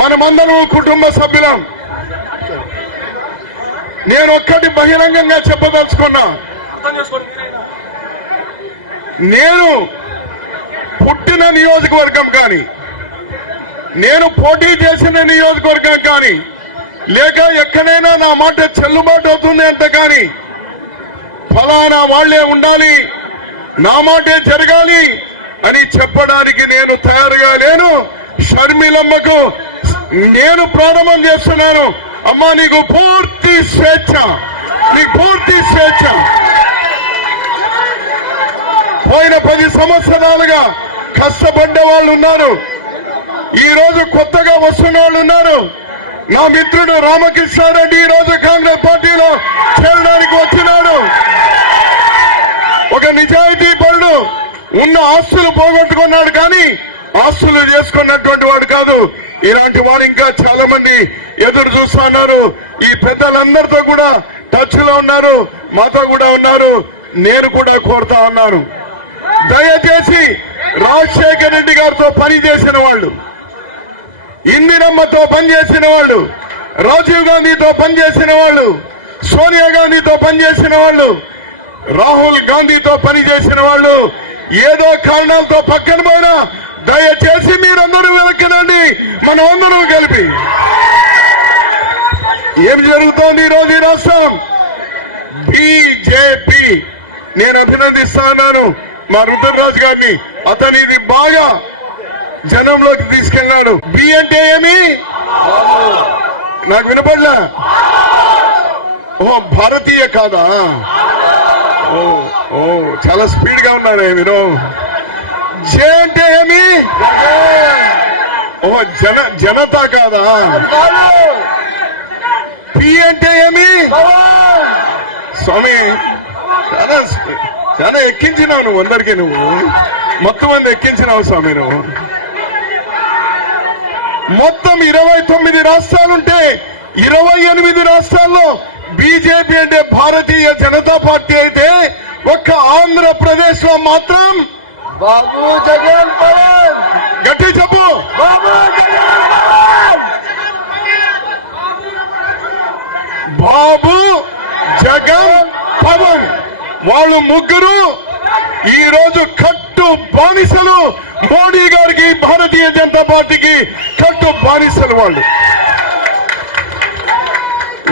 మనమందరము కుటుంబ సభ్యులం. నేను ఒక్కటి బహిరంగంగా చెప్పదలుచుకున్నా. నేను పుట్టిన నియోజకవర్గం కానీ, నేను పోటీ చేసిన నియోజకవర్గం కానీ, లేక ఎక్కడైనా నా మాట చెల్లుబాటు అవుతుంది అంటే కానీ ఫలానా వాళ్లే ఉండాలి, నా మాటే జరగాలి అని చెప్పడానికి నేను తయారుగా లేను. షర్మిలమ్మకు నేను ప్రారంభం చేస్తున్నాను. అమ్మా, నీకు పూర్తి స్వేచ్ఛ, నీకు పూర్తి స్వేచ్ఛ. పోయిన 10 సంవత్సరాలుగా కష్టపడ్డ వాళ్ళు ఉన్నారు, ఈ రోజు కొత్తగా వస్తున్న వాళ్ళు ఉన్నారు. నా మిత్రుడు రామకృష్ణారెడ్డి ఈ రోజు కాంగ్రెస్ పార్టీలో చేరడానికి వచ్చినాడు. ఒక నిజాయితీ పరుడు, ఉన్న ఆస్తులు పోగొట్టుకున్నాడు కానీ ఆస్తులు చేసుకున్నటువంటి వాడు కాదు. ఇలాంటి వారు ఇంకా చాలా మంది ఎదురు చూస్తున్నారు. ఈ పెద్దలందరితో కూడా టచ్ లో ఉన్నారు, మాతో కూడా ఉన్నారు. నేను కూడా కోరుతా ఉన్నాను, దయచేసి రాజశేఖర రెడ్డి గారితో పనిచేసిన వాళ్ళు, ఇందిరమ్మతో పనిచేసిన వాళ్ళు, రాజీవ్ గాంధీతో పనిచేసిన వాళ్ళు, సోనియా గాంధీతో పనిచేసిన వాళ్ళు, రాహుల్ గాంధీతో పనిచేసిన వాళ్ళు ఏదో కారణాలతో పక్కన పోయినా దయచేసి మీరందరూ వెనక్కినండి. మనం అందరూ కలిపి ఏం జరుగుతోంది ఈరోజు ఈ రాష్ట్రం? బీజేపీ. నేను అభినందిస్తున్నాను మా రుద్రరాజు గారిని. అతను ఇది బాగా జనంలోకి తీసుకెళ్లాడు. బి అంటే ఏమి నాకు వినపడలా. ఓ భారతీయ కాదా? ఓ చాలా స్పీడ్ గా ఉన్నారే మీరు. జే అంటే ఏమి? ఓ జనతా కాదా? పి అంటే ఏమి? స్వామి, చాలా ఎక్కించినావు నువ్వు అందరికీ. నువ్వు మొత్తం మంది ఎక్కించినావు స్వామి. నువ్వు మొత్తం 29 రాష్ట్రాలుంటే 28 రాష్ట్రాల్లో బీజేపీ అంటే భారతీయ జనతా పార్టీ అయితే ఒక్క ఆంధ్రప్రదేశ్ లో మాత్రం బాబు జగన్ పవన్. గట్టి చెప్పు. బాబు జగన్, బాబు జగన్ పవన్ వాళ్ళు ముగ్గురు ఈ రోజు కట్టు బానిసలు. మోడీ గారికి, భారతీయ జనతా పార్టీకి కట్టు బానిసలు.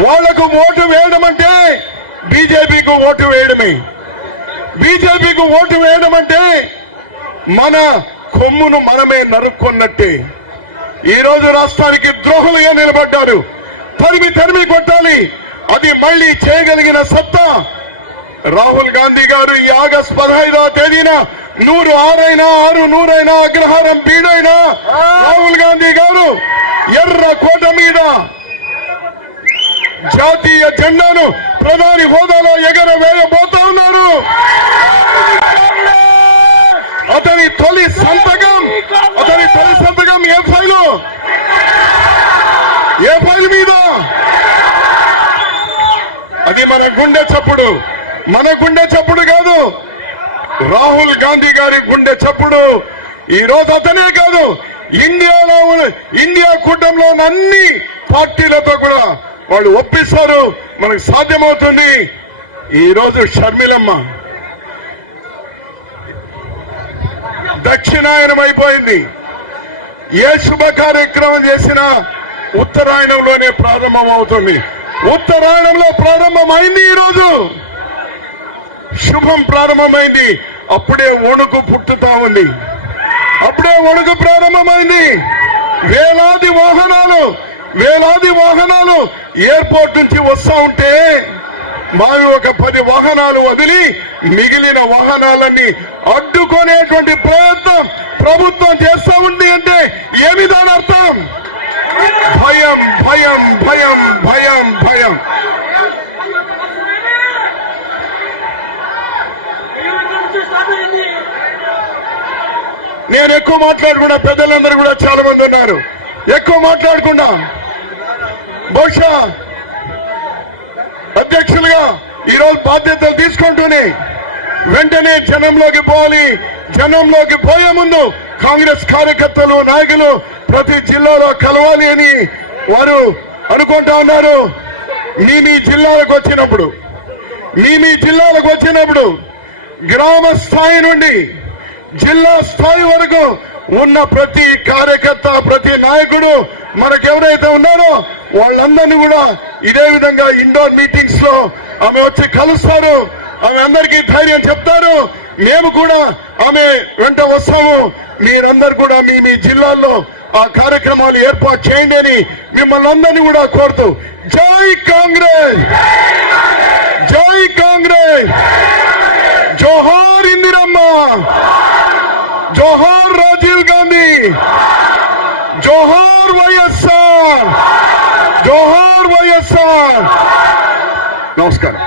వాళ్లకు ఓటు వేయడం అంటే బీజేపీకి ఓటు వేయడమే. బీజేపీకి ఓటు వేయడం అంటే మన కొమ్మును మనమే నరుక్కున్నట్టే. ఈ రోజు రాష్ట్రానికి ద్రోహులుగా నిలబడ్డారు. తరిమి కొట్టాలి. అది మళ్లీ చేయగలిగిన సత్తా రాహుల్ గాంధీ గారు ఈ ఆగస్టు 15వ తేదీన 100 6 100 అగ్రహారం బీడైనా రాహుల్ గాంధీ గారు ఎర్ర కోట మీద జాతీయ జెండాను ప్రధాని హోదాలో ఎగరవేయబోతా ఉన్నారు. అతని తొలి సంతకం ఏ ఫైల్ మీద? అది మన గుండె చప్పుడు కాదు, రాహుల్ గాంధీ గారి గుండె చప్పుడు. ఈ రోజు అతనే కాదు, ఇండియా కూటమిలో అన్ని పార్టీలతో కూడా వాళ్ళు ఒప్పిస్తారు. మనకు సాధ్యమవుతుంది. ఈ రోజు షర్మిలమ్మ దక్షిణాయనం అయిపోయింది. ఏ శుభ కార్యక్రమం చేసినా ఉత్తరాయణంలోనే ప్రారంభం అవుతుంది. ఉత్తరాయణంలో ప్రారంభమైంది. ఈరోజు శుభం ప్రారంభమైంది. అప్పుడే వణుకు పుట్టుతా ఉంది. అప్పుడే వణుకు ప్రారంభమైంది. వేలాది వాహనాలు ఎయిర్పోర్ట్ నుంచి వస్తా ఉంటే మావి ఒక 10 వాహనాలు వదిలి మిగిలిన వాహనాలన్నీ అడ్డుకునేటువంటి ప్రయత్నం ప్రభుత్వం చేస్తా ఉంది. అంటే ఏమి దాని అర్థం? భయం భయం భయం భయం భయం. నేను ఎక్కువ మాట్లాడకుండా, పెద్దలందరూ కూడా చాలా మంది ఉన్నారు, ఎక్కువ మాట్లాడకుండా బహుశా అధ్యక్షులుగా ఈరోజు బాధ్యతలు తీసుకుంటూనే వెంటనే జనంలోకి పోవాలి. జనంలోకి పోయే ముందు కాంగ్రెస్ కార్యకర్తలు నాయకులు ప్రతి జిల్లాలో కలవాలి అని వారు అనుకుంటా ఉన్నారు. మీ జిల్లాలకు వచ్చినప్పుడు గ్రామ స్థాయి నుండి జిల్లా స్థాయి వరకు ఉన్న ప్రతి కార్యకర్త ప్రతి నాయకుడు మనకు ఎవరైతే ఉన్నారో వాళ్ళందరినీ కూడా ఇదే విధంగా ఇండోర్ మీటింగ్స్ లో ఆమె వచ్చి కలుస్తారు. ఆమె అందరికీ ధైర్యం చెప్తారు. మేము కూడా ఆమె వెంట వస్తాము. మీరందరూ కూడా మీ జిల్లాల్లో ఆ కార్యక్రమాలు ఏర్పాటు చేయండి అని మిమ్మల్ని అందరినీ కూడా కోరుతూ జై కాంగ్రెస్, జై కాంగ్రెస్, జోహార్ ఇందిరమ్మ, జోహార్ రాజీవ్ గాంధీ, జోహార్ వైఎస్ఆర్, జోహార్ వైఎస్ఆర్. నమస్కారం.